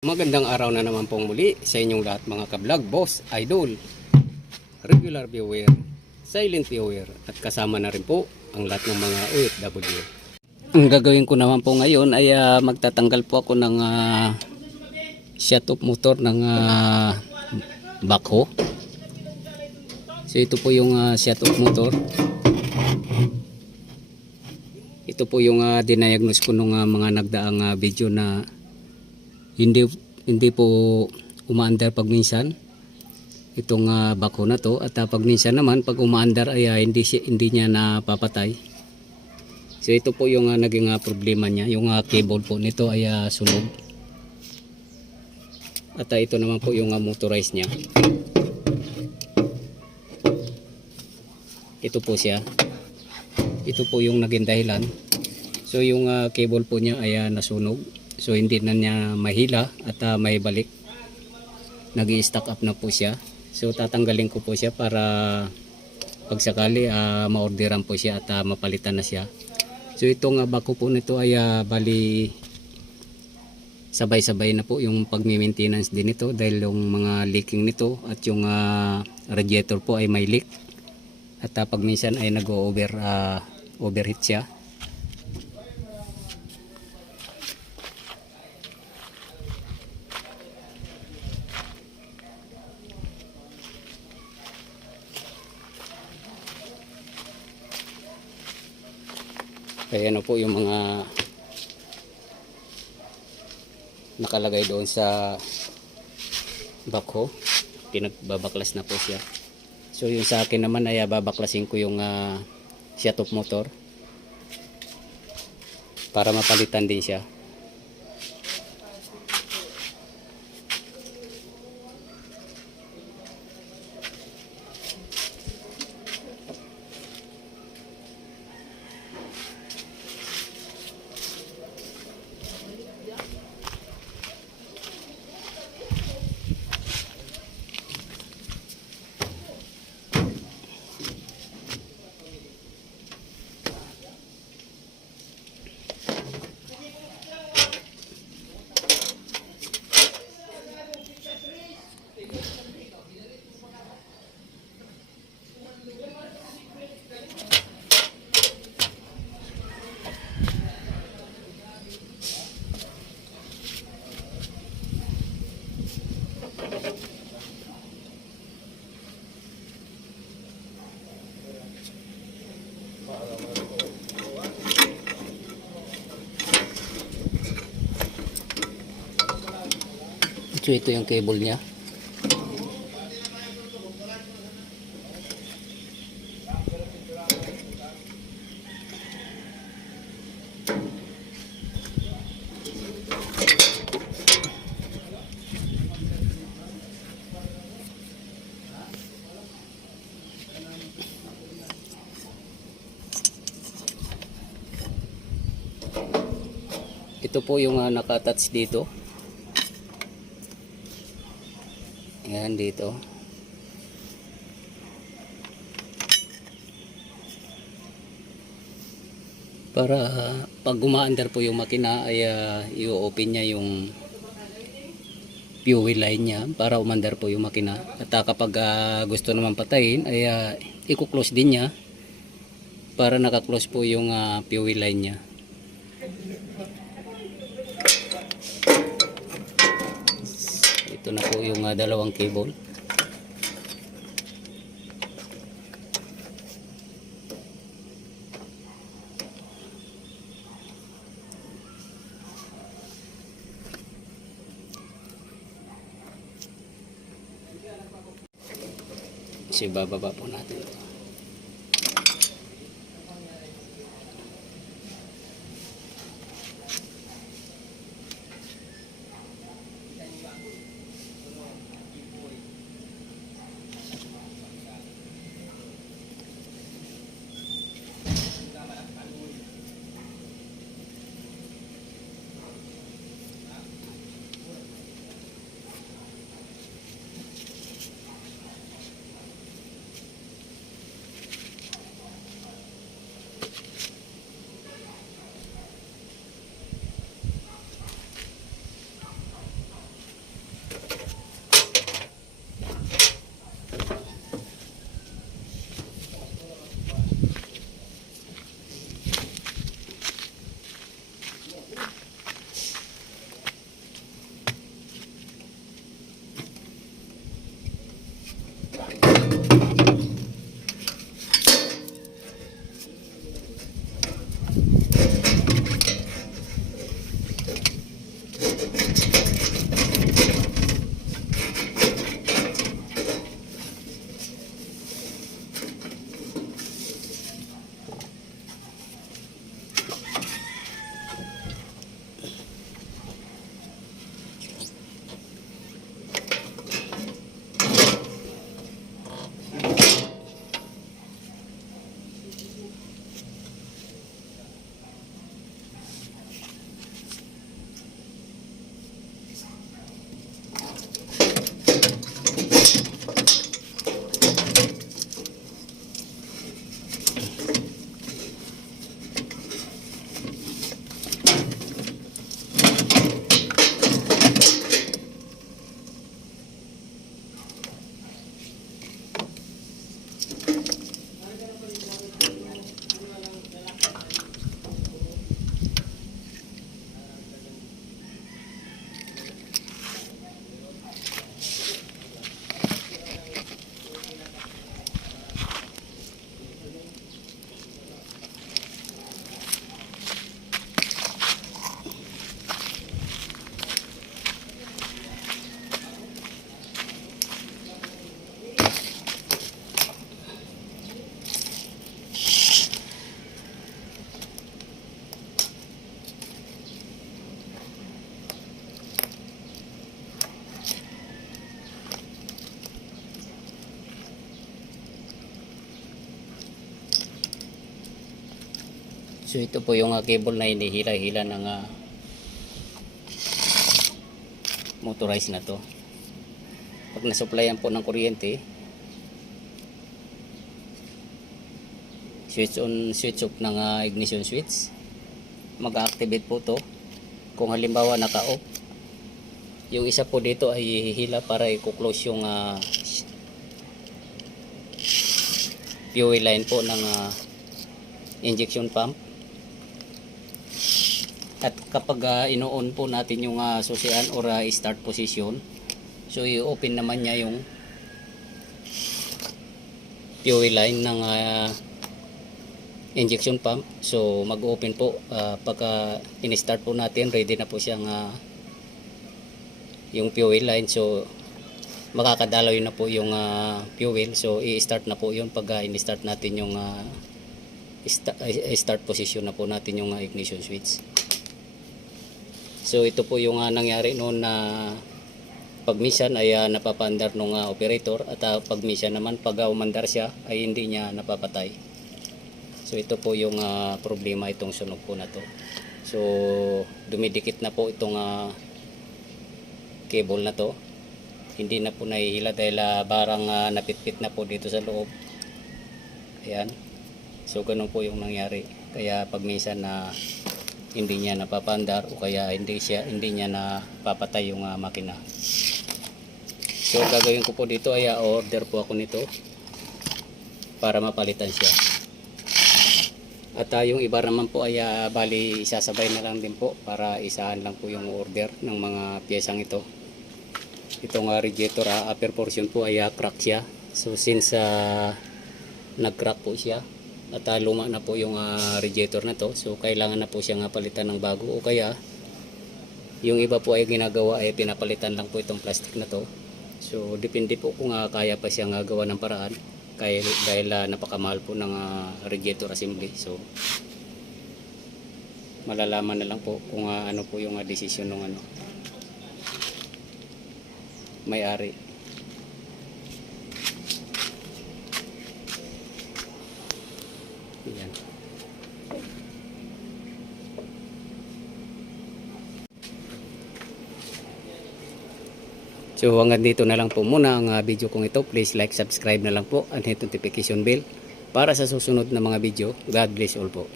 Magandang araw na naman pong muli sa inyong lahat mga ka-vlog, boss, idol, regular viewer, silent viewer at kasama na rin po ang lahat ng mga OFW. Ang gagawin ko naman po ngayon ay magtatanggal po ako ng shut-off motor ng backhoe. So ito po yung shut-off motor. Ito po yung diniagnose ko nung mga nagdaang video na hindi po umaandar pag minsan itong backhoe na to, at pag minsan naman pag umaandar ay hindi niya napapatay. So ito po yung naging problema niya, yung cable po nito ay sunog, at ito naman po yung motorized niya. Ito po siya, ito po yung naging dahilan. So yung cable po niya ay nasunog. So hindi na niya mahila at maibalik. Nag-i-stack up na po siya. So tatanggalin ko po siya para pagsakali ma-orderan po siya at mapalitan na siya. So itong backhoe po nito ay bali sabay-sabay na po yung pag-maintenance din nito, dahil yung mga leaking nito at yung radiator po ay may leak. At pag minsan ay overheat siya. Kaya ano po yung mga nakalagay doon sa backhoe, pinagbabaklas na po siya. So yung sa akin naman ay babaklasin ko yung shut-off motor para mapalitan din siya. So ito yung cable niya. Ito po yung nakatouch dito. Ayan dito. Para pag umaandar po yung makina ay i-open niya yung fuel line niya para umandar po yung makina. At kapag gusto naman patayin ay i-close din niya para naka-close po yung fuel line niya. Ito na po yung dalawang cable. Kasi bababa po natin ito. So ito po yung cable na hinihila-hila ng motorized na to. Pag nasupplyan po ng kuryente, switch on, switch off ng ignition switch, mag-activate po to. Kung halimbawa naka-off, yung isa po dito ay hihila para i-close yung fuel line po ng injection pump. At kapag ino-on po natin yung susian or start position, so i-open naman niya yung fuel line ng injection pump. So mag-open po pagka in-start po natin, ready na po siyang yung fuel line. So makakadaloy na po yung fuel. So i-start na po yun pag in-start natin yung start position na po natin yung ignition switch. So ito po yung nangyari noon na pagmisan ay napapandar ng operator, at pagmisan naman pag umandar siya ay hindi niya napapatay. So ito po yung problema itong sunog po na to. So dumidikit na po itong cable na to. Hindi na po nahihila dahil barang napitpit na po dito sa loob. Ayan. So ganun po yung nangyari. Kaya pagmisan na hindi niya napapandar o kaya hindi niya napapatay yung makina. So gagawin ko po dito ay order po ako nito para mapalitan siya. At yung iba naman po ay bali isasabay na lang din po para isahan lang po yung order ng mga piyesang ito. Itong radiator upper portion po ay crack siya. So since nag-crack po siya at luma na po yung radiator na to, so kailangan na po siyang palitan ng bago, o kaya yung iba po ay ginagawa ay pinapalitan lang po itong plastic na to. So depende po kung kaya pa siyang gawa ng paraan, dahil napakamahal po ng radiator assembly. So malalaman na lang po kung ano po yung desisyon ng may-ari. Yan. So hanggang dito na lang po muna ang video kong ito. Please like, subscribe na lang po, and hit notification bell para sa susunod na mga video. God bless all po.